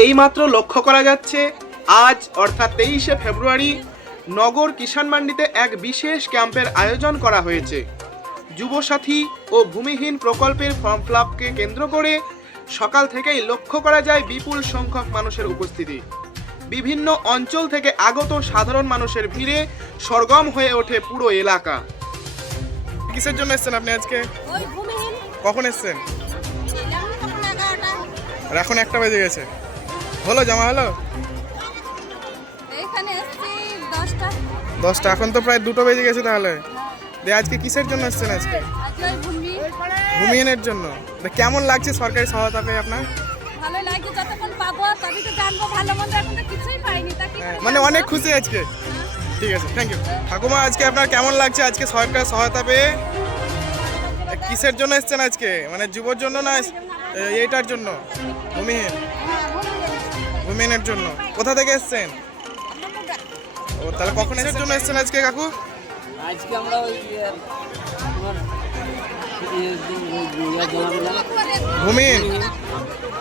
এইমাত্র লক্ষ্য করা যাচ্ছে আজ অর্থাৎ 23শে ফেব্রুয়ারি নগর কিষাণ মান্ডিতে এক বিশেষ ক্যাম্পের আয়োজন করা হয়েছে। যুবসাথী ও ভূমিহীন প্রকল্পের ফর্ম ফিলআপকে কেন্দ্র করে সকাল থেকেই লক্ষ্য করা যায় বিপুল সংখ্যক মানুষের উপস্থিতি। বিভিন্ন অঞ্চল থেকে আগত সাধারণ মানুষের ভিড়ে সরগম হয়ে ওঠে পুরো এলাকা। কিসের জন্য এসেছেন আপনি আজকে? কখন এসেছেন? আর এখন 1টা বেজে গেছে, হলো জমা হলো? 10টা, এখন তো প্রায় 2টো বেজে গেছে। তাহলে আজকে কিসের জন্য এসেছেন? আজকে ভূমিহীনের জন্য। কেমন লাগছে সরকারি সহায়তা পেয়ে আপনার? মানে অনেক খুশি আজকে। ঠিক আছে, থ্যাংক ইউ। ঠাকুমা, আজকে আপনার কেমন লাগছে আজকে সরকারি সহায়তা পেয়ে? কিসের জন্য এসেছেন আজকে? মানে যুবর জন্য না এইটার জন্য? ভূমিহীনের জন্য। কোথা থেকে এসেছেন? ও, তাহলে কখন এসেছেন জন্য এসেছেন আজকে কাকু? আজকে আমরা ওই ভূমিহীন।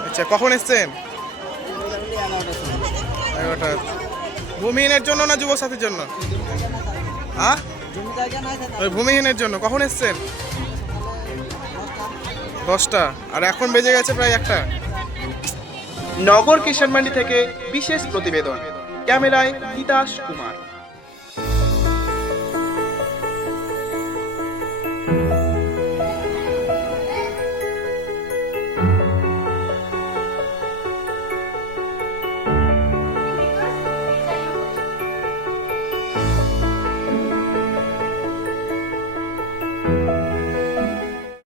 আচ্ছা, কখন এসেছেন? 11টা। ভূমিহীনের জন্য না যুবসাথীর জন্য? হ্যাঁ, ওই ভূমিহীনের জন্য। কখন এসেছেন? 10টা, আর এখন বেজে গেছে প্রায় 1টা। নগর কিষাণ মান্ডি থেকে বিশেষ প্রতিবেদন, ক্যামেরায় তিতাস কুমার।